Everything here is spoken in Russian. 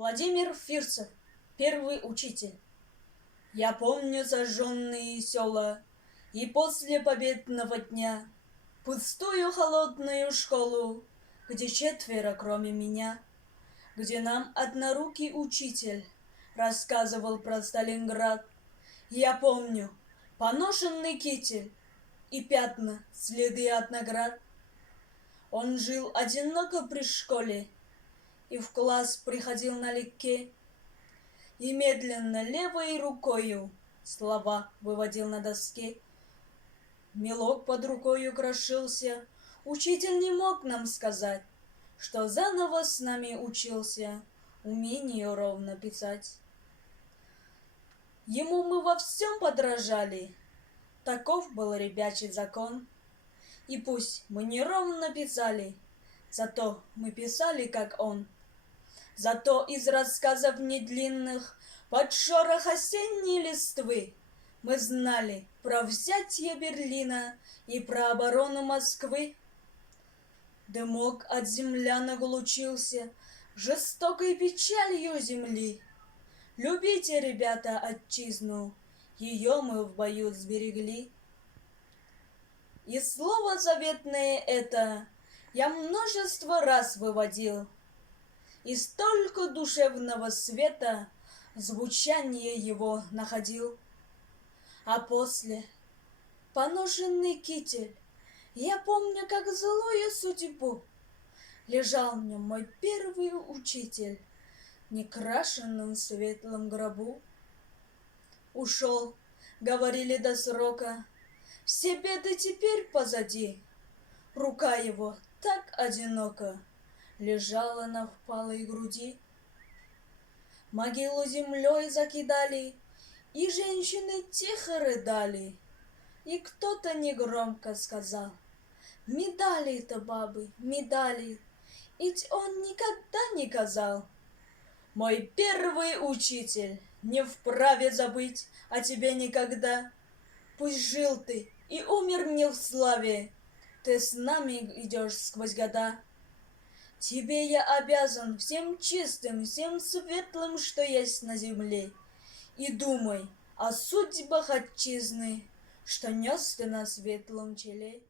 Владимир Фирсов, первый учитель. Я помню сожженные села и после победного дня пустую холодную школу, где четверо кроме меня, где нам однорукий учитель рассказывал про Сталинград. Я помню поношенный китель и пятна, следы от наград. Он жил одиноко при школе и в класс приходил налегке, и медленно левой рукою слова выводил на доске. Мелок под рукою крошился, учитель не мог нам сказать, что заново с нами учился умению ровно писать. Ему мы во всем подражали, таков был ребячий закон. И пусть мы неровно писали, зато мы писали, как он. Зато из рассказов недлинных под шорох осенней листвы мы знали про взятие Берлина и про оборону Москвы. Дымок от землянок лучился жестокой печалью земли. Любите, ребята, отчизну, ее мы в бою сберегли. И слово заветное это я множество раз выводил, и столько душевного света звучание его находил. А после поношенный китель, я помню, как злую судьбу, лежал в нем мой первый учитель в некрашенном светлом гробу. Ушел, говорили до срока, все беды теперь позади. Рука его так одиноко лежала на впалой груди. Могилу землей закидали, и женщины тихо рыдали. И кто-то негромко сказал: медали-то, бабы, медали, ведь он никогда не казал. Мой первый учитель не вправе забыть о тебе никогда. Пусть жил ты и умер не в славе, ты с нами идешь сквозь года. Тебе я обязан всем чистым, всем светлым, что есть на земле. И думай о судьбах отчизны, что нес ты на светлом челе.